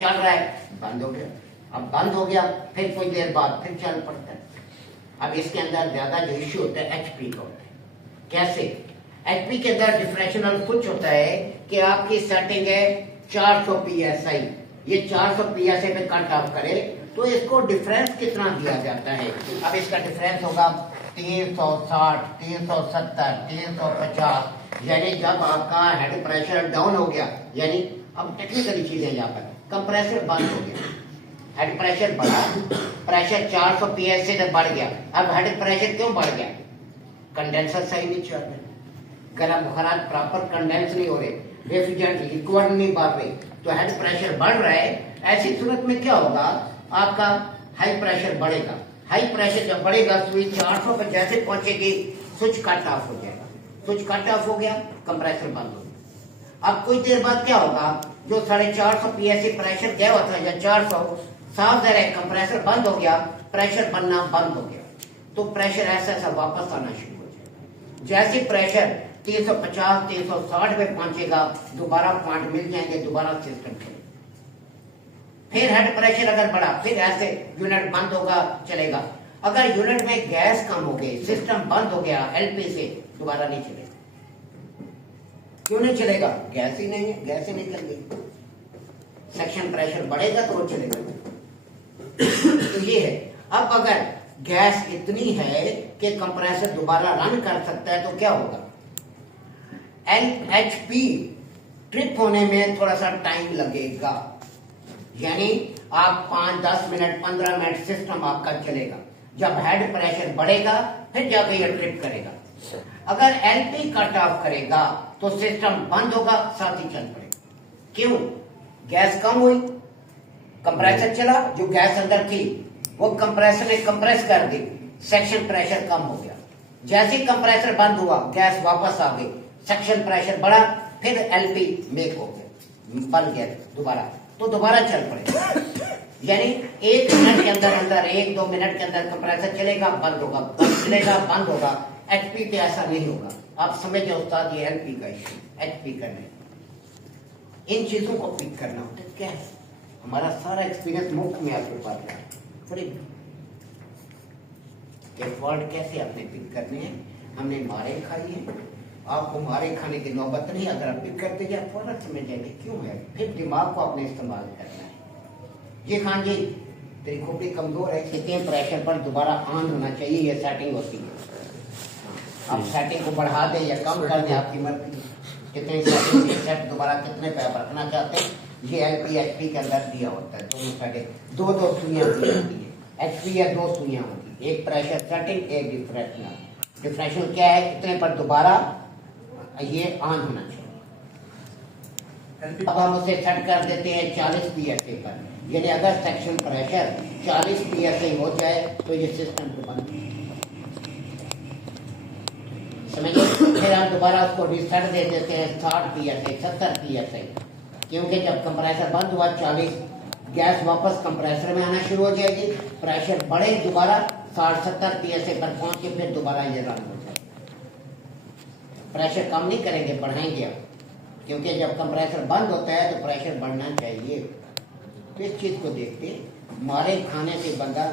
चल रहा है, बंद हो गया। अब बंद हो गया, फिर कुछ देर बाद फिर चल पड़ता है। अब इसके अंदर ज्यादा जो इश्यू होता है एचपी का होता है। कैसे? एचपी के अंदर डिफरेंशियल कुछ होता है कि आपकी सेटिंग है 400 psi, ये 400 psi पे कट ऑफ करे तो इसको डिफरेंस कितना दिया जाता है? अब इसका डिफरेंस होगा 360, 370, 350, यानी जब आपका हेड प्रेशर डाउन हो गया, यानी अब टेक्निकली चीजें यहाँ पर कंप्रेसर बंद हो गया, हेड प्रेशर बढ़ा, प्रेशर 400 psi से बढ़ गया। अब हेड प्रेशर क्यों बढ़ गया? कंडेंसर सही नहीं चल रहे, गर्म बुखारात प्रॉपर कंडेंस नहीं हो रहे, रेफ्रिजरेंट लिक्विड नहीं बढ़ रहे, तो हेड प्रेशर बढ़ रहा है। ऐसी सूरत में क्या होगा, आपका हाई प्रेशर बढ़ेगा। हाई प्रेशर जब बढ़ेगा स्विच 400 पर जैसे पहुंचेगी स्विच कट ऑफ हो जाएगा। स्विच कट ऑफ हो गया, कंप्रेसर बंद हो गया। अब कुछ देर बाद क्या होगा, जो 450 psi प्रेशर गया हुआ था या 400, साफ ज़ाहिर है कंप्रेसर बंद हो गया, प्रेशर बनना बंद हो गया, तो प्रेशर ऐसा ऐसा वापस आना शुरू हो जाएगा। जैसे प्रेशर 350, 360 पे पहुंचेगा, दोबारा पॉइंट मिल जाएंगे, दोबारा सिस्टम चलेगा। फिर हेड प्रेशर अगर बढ़ा, फिर ऐसे यूनिट बंद होगा, चलेगा। अगर यूनिट में गैस कम हो गई, सिस्टम बंद हो गया एलपी से, दोबारा नहीं चलेगा। क्यों नहीं चलेगा? गैस ही नहीं है, गैस ही निकल गई। सेक्शन प्रेशर बढ़ेगा तो वो चलेगा। तो ये है। अब अगर गैस इतनी है कि कंप्रेसर दोबारा रन कर सकता है तो क्या होगा, एचपी ट्रिप होने में थोड़ा सा टाइम लगेगा, यानी आप 5, 10 मिनट, 15 मिनट सिस्टम आपका चलेगा। जब हेड प्रेशर बढ़ेगा फिर जाकर ये ट्रिप करेगा। अगर एलपी कट ऑफ करेगा तो सिस्टम बंद होगा, साथ ही चल पड़ेगा। क्यों? गैस कम हुई, कंप्रेसर चला, जो गैस अंदर थी वो कंप्रेसर ने कंप्रेस कर दी, सेक्शन प्रेशर कम हो गया। जैसे कंप्रेसर बंद हुआ, गैस वापस आ गई, सेक्शन प्रेशर बढ़ा, फिर एलपी मेक हो गया, बन गया दोबारा, तो दोबारा चल पड़ेगा। यानी 1 मिनट के अंदर अंदर, 1-2 मिनट के अंदर कंप्रेसर चलेगा, बंद होगा, चलेगा, बंद होगा। एचपी पे ऐसा नहीं होगा। आप समझे उस्ताद, ये एलपी का इश्यू, एचपी करने, इन चीजों को पिक करना होता है। क्या है हमारा सारा एक्सपीरियंस मुफ्त में आपके पास है। बड़ी वर्ड कैसे आपने पिक करने हैं, हमने मारे खाई है, आपको मारे खाने की नौबत नहीं। अगर आप पिक करते जाए फौरन समझ जाएंगे क्यों है। फिर दिमाग को आपने इस्तेमाल करना है। ये खान जी तेरी खोपड़ी कमजोर है, कितने प्रेशर पर दोबारा ऑन होना चाहिए, ये सेटिंग होती है। आप सेटिंग को बढ़ा दें या कम कर दें, आपकी मर्जी। कितने सेटिंग सेट दोबारा कितने पे आप रखना चाहते हैं, ये एलपी एचपी के अंदर दिया होता है। दोनों सेटिंग दो सुइयां दी होती है, एचपी या 2 सुइयां होती है, एक प्रेशर सेटिंग, एक डिफरेंशियल। डिफरेंशियल क्या है, कितने पर दोबारा ये ऑन होना चाहिए। अब हम उसे सेट कर देते हैं 40 psi पर, यानी अगर सेक्शन प्रेशर 40 psi हो जाए तो ये सिस्टम को बंद समझिए। फिर हम दोबारा उसको रिसेट दे देते हैं 60 psi, 70 psi, क्योंकि जब कंप्रेसर बंद हुआ 40, गैस वापस कंप्रेसर में आना शुरू हो जाएगी, प्रेशर बढ़े, दोबारा 60-70 psi पर पहुंच के फिर दोबारा ये रन हो जाएगा। प्रेशर कम नहीं करेंगे, बढ़ाएंगे आप, क्योंकि जब कंप्रेसर बंद होता है तो प्रेशर बढ़ना चाहिए। तो इस चीज को देखते, मारे खाने से बंदा